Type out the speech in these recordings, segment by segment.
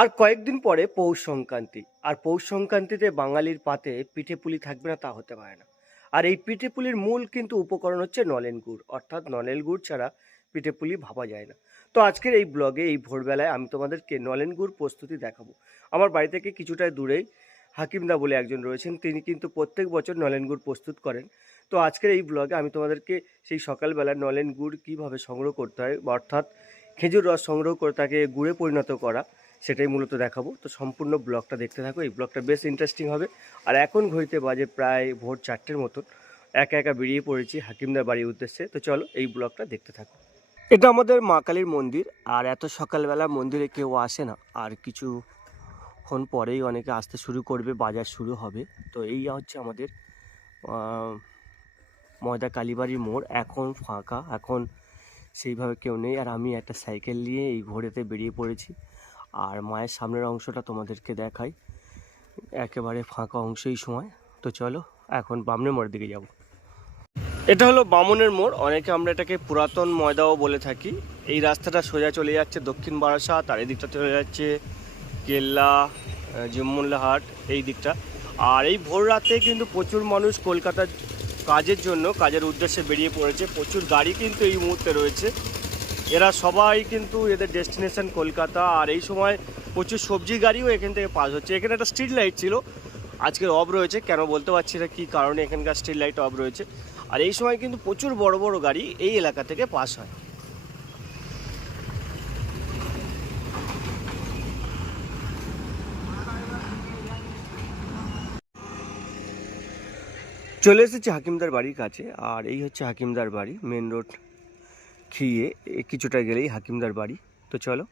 আর কয়েকদিন পরে পৌষ সংক্রান্তি। আর পৌষ সংক্রান্তিতে বাঙালির পাতে পিঠে পুলি থাকবে না, তা হতে পারে না। আর এই পিঠে পুলির মূল কিন্তু উপকরণ হচ্ছে নলেন গুড়। অর্থাৎ নলেন গুড় ছাড়া পিঠে পুলি ভাবা যায় না। তো আজকের এই ব্লগে, এই ভোরবেলায় আমি তোমাদেরকে নলেন গুড় প্রস্তুতি দেখাবো। আমার বাড়ি থেকে কিছুটা দূরেই হাকিমদা বলে একজন রয়েছেন। তিনি কিন্তু প্রত্যেক বছর নলেন গুড় প্রস্তুত করেন। তো আজকের এই ব্লগে আমি তোমাদেরকে সেই সকালবেলা নলেন গুড় কীভাবে সংগ্রহ করতে হয় অর্থাৎ খেজুর রস সংগ্রহ করে তাকে গুড়ে পরিণত করা সেটাই মূলত দেখাবো। তো সম্পূর্ণ ব্লগটা দেখতে থাকো, এই ব্লগটা বেশ ইন্টারেস্টিং হবে। আর এখন ঘড়িতে বাজে প্রায় ভোর চারটের মতন। একা একা বেরিয়ে পড়েছি হাকিমদার বাড়ির উদ্দেশ্যে। তো চলো এই ব্লগটা দেখতে থাকো। এটা আমাদের মা কালীর মন্দির, আর এত সকালবেলা মন্দিরে কেউ আসে না। আর কিছুক্ষণ পরেই অনেকে আসতে শুরু করবে, বাজার শুরু হবে। তো এই হচ্ছে আমাদের ময়দা কালীবাড়ির মোড়। এখন ফাঁকা, এখন সেইভাবে কেউ নেই। আর আমি একটা সাইকেল নিয়ে এই ঘোড়েতে বেরিয়ে পড়েছি। আর মায়ের সামনের অংশটা তোমাদেরকে দেখাই। একেবারে ফাঁকা অংশ এই সময়। তো চলো, এখন বামনের মোড়ের দিকে যাব। এটা হলো বামনের মোড়। অনেকে আমরা এটাকে পুরাতন ময়দাও বলে থাকি। এই রাস্তাটা সোজা চলে যাচ্ছে দক্ষিণ বারাসাত, আর এই দিকটা চলে যাচ্ছে কেল্লা জিমুল্লাহাট এই দিকটা। আর এই ভোর রাতে কিন্তু প্রচুর মানুষ কলকাতার কাজের জন্য, কাজের উদ্দেশ্যে বেরিয়ে পড়েছে। প্রচুর গাড়ি কিন্তু এই মুহূর্তে রয়েছে। এরা সবাই কিন্তু এদের ডেস্টিনেশন কলকাতা, আর এই সময় প্রচুর সবজি গাড়িও এখান থেকে পাস হচ্ছে। এখানে একটা স্ট্রিট লাইট ছিল। আজকে অফ রয়েছে, কেন বলতে পারছি না কী কারণে এখানকার স্ট্রিট লাইট অফ রয়েছে। আর এই সময় কিন্তু প্রচুর বড় বড় গাড়ি এই এলাকা থেকে পাস হয়। চলে এসেছি হাকিমদার বাড়ির কাছে, আর এই হচ্ছে হাকিমদার বাড়ি মেন রোড খেয়ে কিছুটা গেলেই হাকিমদার বাড়ি। তো চলো।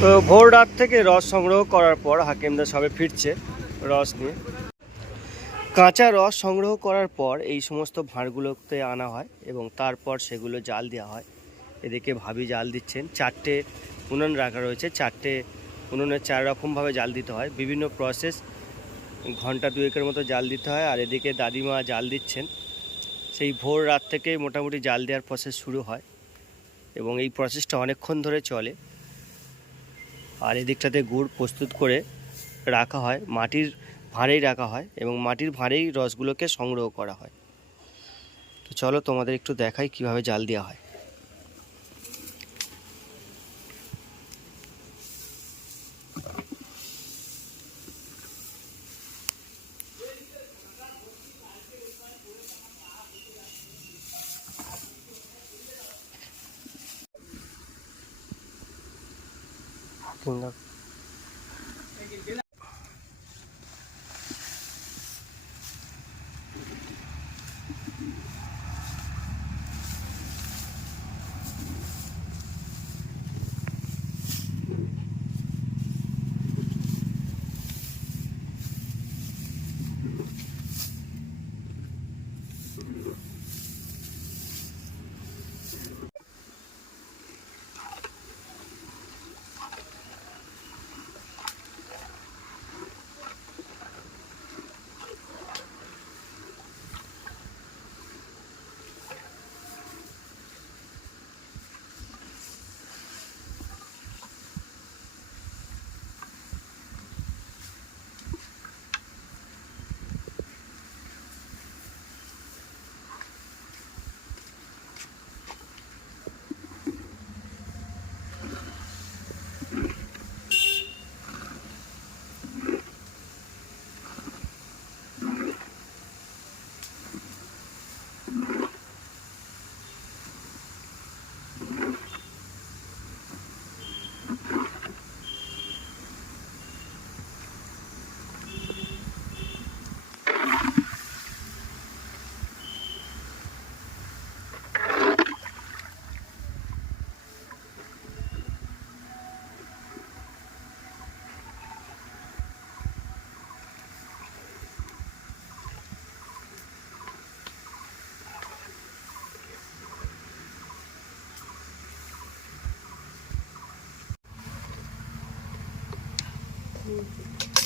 তো ভোর রাত থেকে রস সংগ্রহ করার পর হাকিমদা সবে ফিরছে রস নিয়ে। কাঁচা রস সংগ্রহ করার পর এই সমস্ত ভাঁড়গুলোতে আনা হয় এবং তারপর সেগুলো জাল দেওয়া হয়। এদিকে ভাবি জাল দিচ্ছেন। চারটে উনুন রাখা রয়েছে। চারটে উনুনে চার রকমভাবে জাল দিতে হয়। বিভিন্ন প্রসেস ঘণ্টা দুয়েকের মতো জাল দিতে হয় আর এদিকে দাদিমা জাল দিচ্ছেন। সেই ভোর রাত থেকে মোটামুটি জাল দেওয়ার প্রসেস শুরু হয় এবং এই প্রসেসটা অনেকক্ষণ ধরে চলে। আর এদিকটাতে গুড় প্রস্তুত করে রাখা হয়, মাটির ভাঁড়েই রাখা হয় এবং মাটির ভাঁড়েই রসগুলোকে সংগ্রহ করা হয়। তো চলো তোমাদের একটু দেখাই কীভাবে জাল দেওয়া হয়। mình đâu Mm-hmm.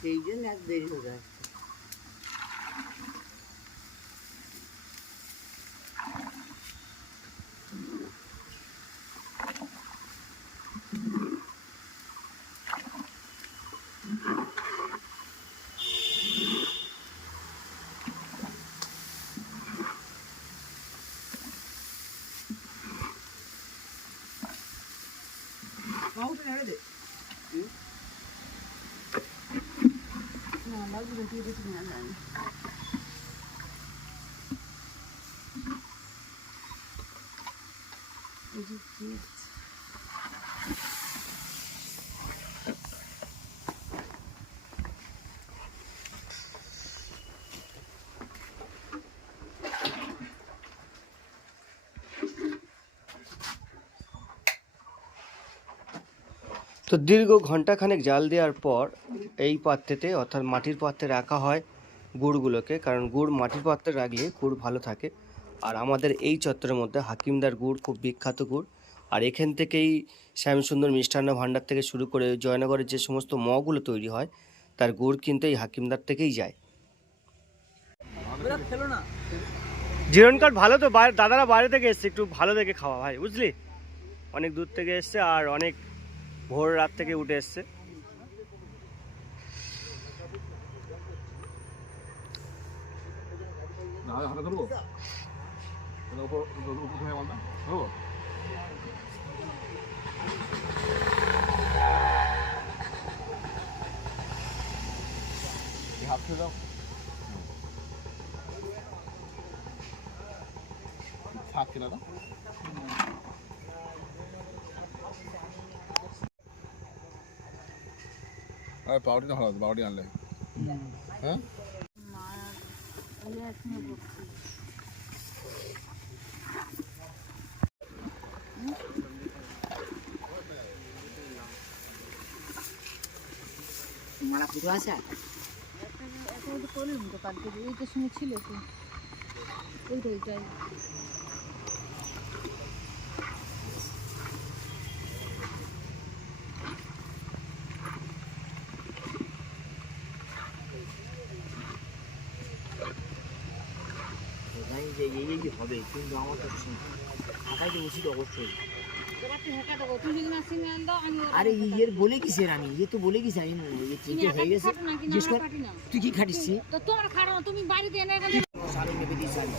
সেই জন্য এত দেরি হয়ে যায় মাউসে নেড়ে দে না দিয়ে দিচ্ছি না জানি এই যে কি আছে? তো দীর্ঘ ঘন্টাখানেক জাল দেওয়ার পর এই পাত্রেতে, অর্থাৎ মাটির পাত্রে রাখা হয় গুড়গুলোকে। কারণ গুড় মাটির পাত্রে রাখলে গুড় ভালো থাকে। আর আমাদের এই চত্বরের মধ্যে হাকিমদার গুড়, খুব বিখ্যাত গুড়। আর এখান থেকেই শ্যামসুন্দর মিষ্টান্ন ভাণ্ডার থেকে শুরু করে জয়নগরের যে সমস্ত মগুলো তৈরি হয়, তার গুড় কিন্তু এই হাকিমদার থেকেই যায়। জিরন কার্ড ভালো তো দাদারা বাইরে থেকে এসছে, একটু ভালো দেখে খাওয়া, ভাই, বুঝলি? অনেক দূর থেকে এসছে আর অনেক ভোর রাত থেকে উঠে এসছে। না হাতে ধরবো? তাহলে উপর উপর উপর হয়ে বলতা ধরবো এই হাত ছেড়ে দাও থাকছে না না আরে পাউডি না ভালো পাউডি আনলে হ্যাঁ মা ওই একসঙ্গে বসছি মারা পুরো আছে একটা একটা ওই করলাম তো কালকে ওইটার সঙ্গে ছিল তো ওইটা ওইটাই জানি যে এই এই যে হবে কিন্তু আমার তো যে উচিত অবশ্যই। আরে ইয়ের বলে কিসের আমি ইয়ে তো বলে কিসে আমি ইয়ে চিন্তা হয়ে গেছে। জিজ্ঞেস কর তুই কি খাটিসছি তো তোমার খাড়ো তুমি বাড়িতে এনে দিয়েছি আমি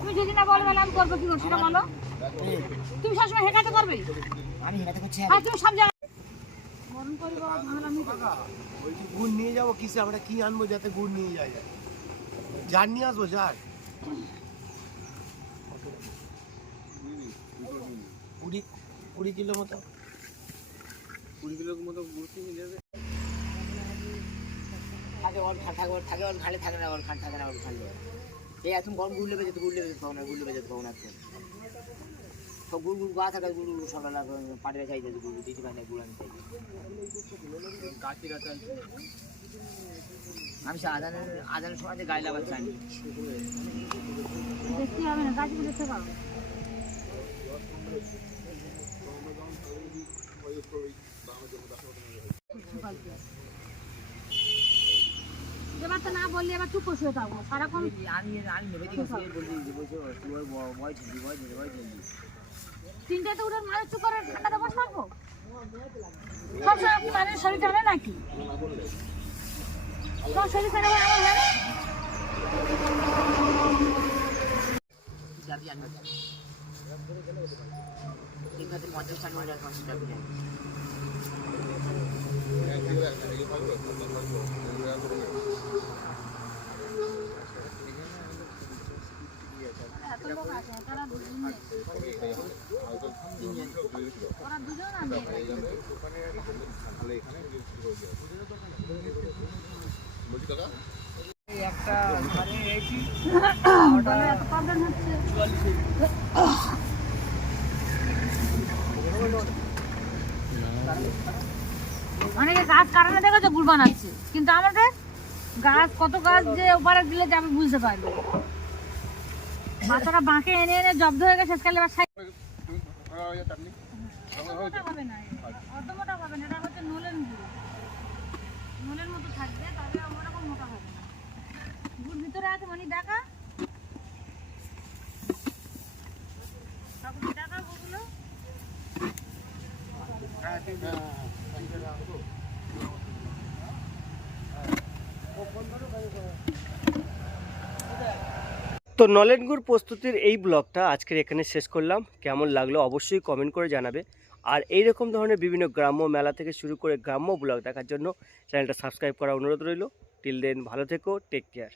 তুমি যদি না বলবে না আমি করব কি সেটা বলো। তুমি সবসময় হেঁকাতে করবে? আমি হেঁটাতে করছি আর তুমি সব জায়গায় মরণ করি বাবা গুড় নিয়ে যাব কিসে? আমরা কি আনব যাতে গুড় নিয়ে যায়? জার নিয়ে আসব জার? কুড়ি কুড়ি কিলো মতো। কুড়ি কিলোর মতো থাকে ওর খা থাকে ওর থাকে ওর খালি থাকে না ওর খান থাকে না ওর খালি এই এখন গরম গুড় লেবে যেতে গুড় লেবে যেতে পাবো না গুড় লেবে যেতে পাবো না সব গুড় গুড় গা থাকে গুড় গুড় সকালে পাটিরা চাই যেতে গুড় দিতে পারে গুড় আমি চাই আমি সে আদানের আদানের সময় গায়ে লাগার চাই। দেখতে হবে না গাছগুলো দেখতে পাবো। এবার তো না বললি এবার চুপ বসে থাকব। সারাক্ষণ আমি আমি নেবে দিকে সে বলছি যে বলছে তুই বয় বয় ছিলি বয় ছিলি তিনটেতে উঠে মানুষ চুপ করে ঠান্ডাতে বসে থাকব? সবসময় কি মানুষের শরীর নাকি? তোমার শরীর আমার টাকা পঞ্চাশ টাকা আছে বলছি কাকা বলে এত প্রবলেম হচ্ছে অনেকে গাছ কারণে দেখেছ গুড় বানাচ্ছে। কিন্তু আমাদের গাছ কত গাছ যে ওপারে দিলে যাবে বুঝতে পারবে। বাচ্চারা বাঁকে এনে এনে জব্দ হয়ে গেছে শেষকালে এবার সাই- তুমি চাটনি অত মোটা হবে না অত মোটা হবে না এটা হচ্ছে নোলেন গুড় নোলের মতো থাকবে তবে ওরকম মোটা হবে না। গুড় ভিতরে আছে মানে দেখা। দেখা তো নলেন গুড় প্রস্তুতির এই ব্লগটা আজকের এখানে শেষ করলাম। কেমন লাগল অবশ্যই কমেন্ট করে জানাবে। আর এই রকম ধরনের বিভিন্ন গ্রাম্য মেলা থেকে শুরু করে গ্রাম্য ব্লগ দেখার জন্য চ্যানেলটা সাবস্ক্রাইব করা অনুরোধ রইল। টিল দেন ভালো থেকো টেক কেয়ার